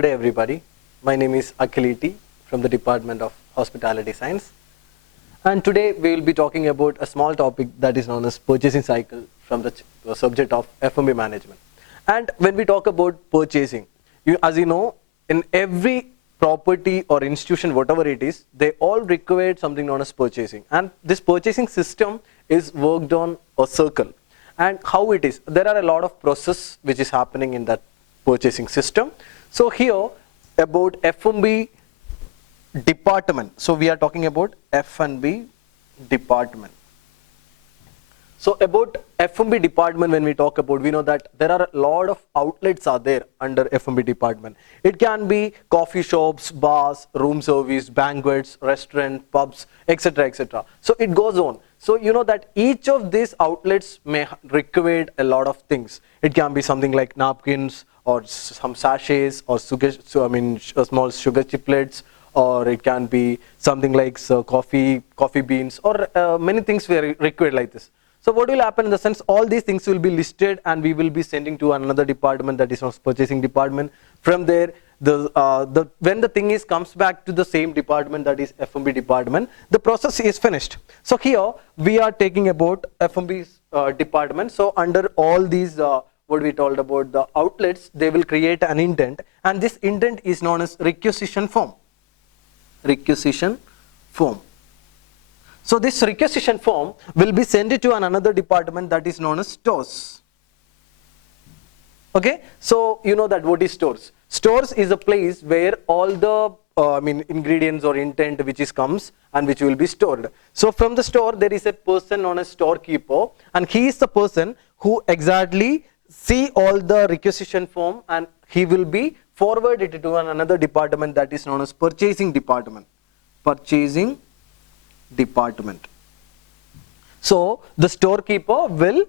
Good day everybody. My name is AKHIL from the Department of Hospitality Science, and today we will be talking about a small topic that is known as purchasing cycle from the subject of F&B management. And when we talk about purchasing, as you know, in every property or institution, whatever it is, they all require something known as purchasing, and this purchasing system is worked on a circle. And how it is, there are a lot of process which is happening in that purchasing system. So here about F&B department, so we are talking about F&B department. So about F&B department, when we talk about, we know that there are a lot of outlets are there under F&B department. It can be coffee shops, bars, room service, banquets, restaurant, pubs, etc., etc. So it goes on. So you know that each of these outlets may require a lot of things. It can be something like napkins or some sachets or sugar, small sugar chiplets, or it can be something like coffee beans, or many things were required like this. So what will happen in the sense, all these things will be listed and we will be sending to another department, that is purchasing department. From there, when the thing comes back to the same department, that is F&B department, the process is finished. So here we are taking about F&B department. So under all these what we told about the outlets, they will create an intent, and this intent is known as requisition form. Requisition form. So this requisition form will be sent to another department, that is known as stores. Okay, so you know that what is stores? Stores is a place where all the ingredients or intent which comes and which will be stored. So from the store there is a person known as storekeeper, and he is the person who exactly see all the requisition form, and he will be forwarded to another department, that is known as purchasing department. Purchasing department. So the storekeeper will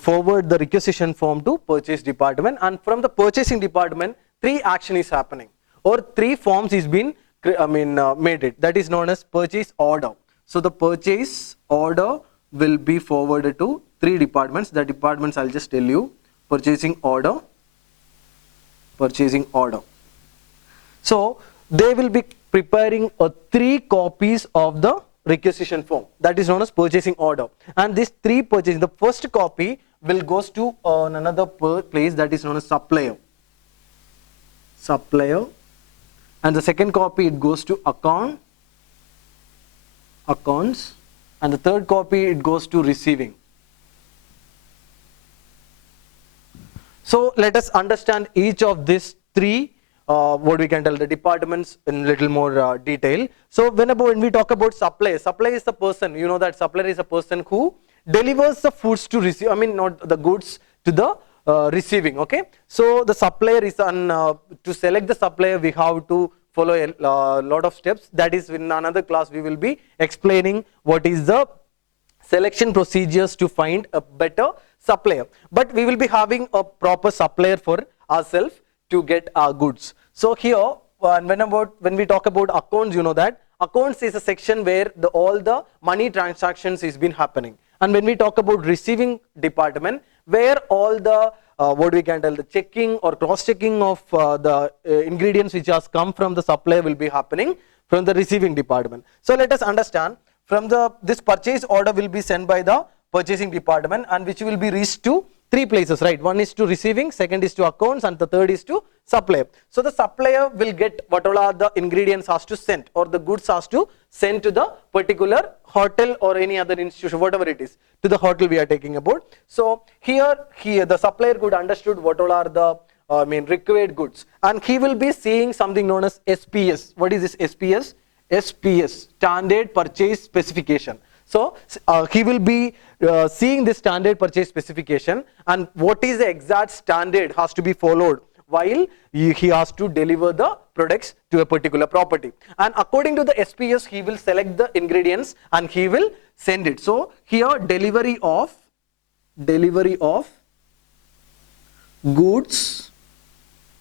forward the requisition form to purchase department, and from the purchasing department 3 action is happening, or 3 forms is been made it, that is known as purchase order. So the purchase order will be forwarded to 3 departments. The departments I'll just tell you: purchasing order, purchasing order. So they will be preparing 3 copies of the requisition form, that is known as purchasing order, and these 3 purchasing, the first copy will goes to another place, that is known as supplier, and the second copy it goes to accounts, and the third copy it goes to receiving. So let us understand each of these 3 what we can tell the departments in little more detail. So when we talk about supplier is the person, you know that supplier is a person who delivers the foods to receive, not the goods to the receiving. Okay, so the supplier is to select the supplier we have to follow a lot of steps. That is, in another class we will be explaining what is the selection procedures to find a better supplier, but we will be having a proper supplier for ourselves to get our goods. So here when we talk about accounts, you know that accounts is a section where all the money transactions is been happening, and when we talk about receiving department, where all the what we can tell the checking or cross checking of the ingredients which has come from the supplier will be happening from the receiving department. So let us understand, from this purchase order will be sent by the purchasing department, and which will be reached to 3 places, right? One is to receiving, second is to accounts, and the third is to supplier. So the supplier will get whatever are the ingredients has to send, or the goods has to send to the particular hotel or any other institution, whatever it is, to the hotel we are taking about. So here the supplier could understood what all are the required goods, and he will be seeing something known as SPS. What is this SPS? SPS, Standard Purchase Specification. So he will be seeing this standard purchase specification, and what is the exact standard has to be followed while he has to deliver the products to a particular property. And according to the SPS, he will select the ingredients and he will send it. So here delivery of goods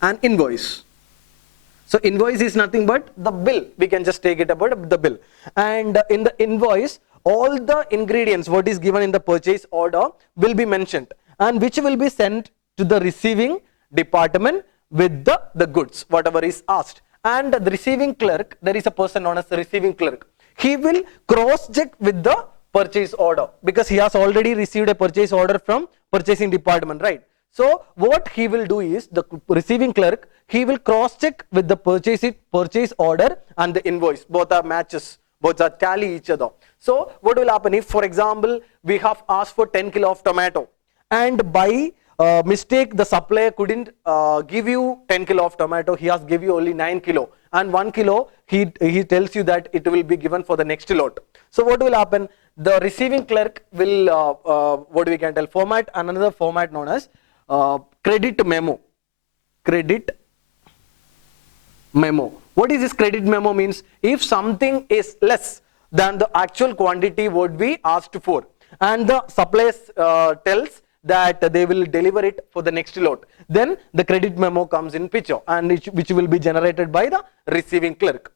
and invoice. So invoice is nothing but the bill. We can just take it about the bill, and in the invoice all the ingredients what is given in the purchase order will be mentioned, and which will be sent to the receiving department with the goods, whatever is asked. And the receiving clerk, there is a person known as the receiving clerk. He will cross check with the purchase order because he has already received a purchase order from purchasing department, right? So what he will do is, the receiving clerk, he will cross check with the purchase order and the invoice. Both are matches, both are tally each other. So what will happen if, for example, we have asked for 10 kilo of tomato, and by mistake the supplier couldn't give you 10 kilo of tomato, he has give you only 9 kilo, and 1 kilo he tells you that it will be given for the next lot. So what will happen? The receiving clerk will what we can tell, format another format known as credit memo. Credit memo. What is this credit memo means? If something is less than the actual quantity would be asked for, and the supplier tells that they will deliver it for the next lot, then the credit memo comes in picture, and which will be generated by the receiving clerk.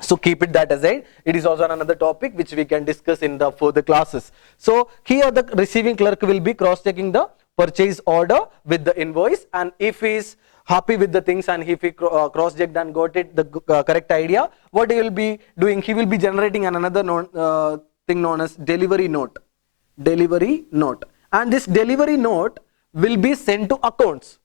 So keep it that aside. It is also another topic which we can discuss in the further classes. So here the receiving clerk will be cross checking the purchase order with the invoice, and if he is happy with the things and if he cross checked and got it the correct idea, what he will be doing, he will be generating another thing known as delivery note. Delivery note, and this delivery note will be sent to accounts,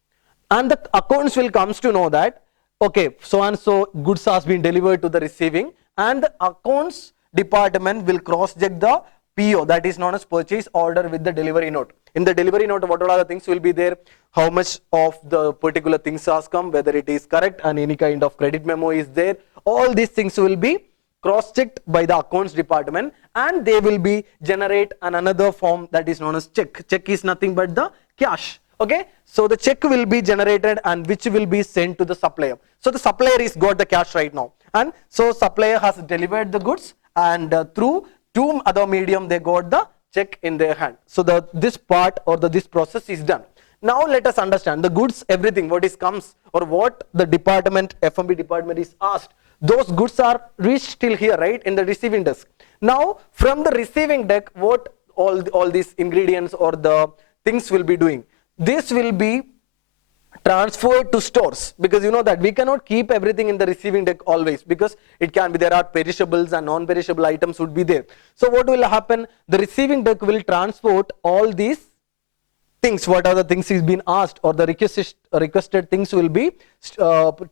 and the accounts will comes to know that okay, so and so goods has been delivered to the receiving, and the accounts department will cross check the PO, that is known as purchase order, with the delivery note. In the delivery note, what all the things will be there, how much of the particular things has come, whether it is correct, and any kind of credit memo is there. All these things will be cross checked by the accounts department, and they will be generate another form that is known as check. Check is nothing but the cash. Okay, so the check will be generated and which will be sent to the supplier. So the supplier is got the cash right now, and so supplier has delivered the goods, and through two other medium they got the check in their hand. So this part or this process is done. Now let us understand the goods, everything what is comes or what the department, F&B department is asked, those goods are reached till here, right, in the receiving desk. Now from the receiving desk, what all these ingredients or the things will be doing, this will be transferred to stores, because you know that we cannot keep everything in the receiving desk always, because it can be there are perishables and non-perishable items would be there. So what will happen, the receiving desk will transport all these things, what are the things is been asked or the requested things will be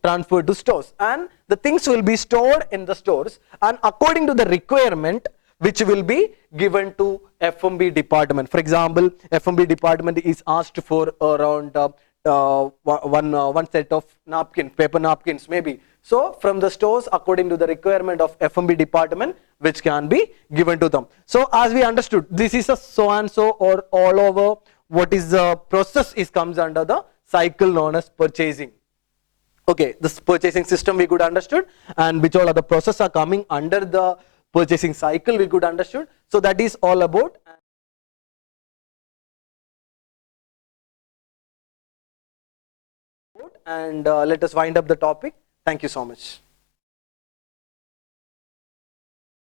transferred to stores, and the things will be stored in the stores, and according to the requirement which will be given to F&B department. For example, F&B department is asked for around one set of napkins, paper napkins maybe. So from the stores, according to the requirement of F&B department, which can be given to them. So as we understood, this is a so and so or all over. What is the process is comes under the cycle known as purchasing. Okay, this purchasing system we could understood, and which all other process are coming under the purchasing cycle we could understood. So that is all about. And let us wind up the topic. Thank you so much.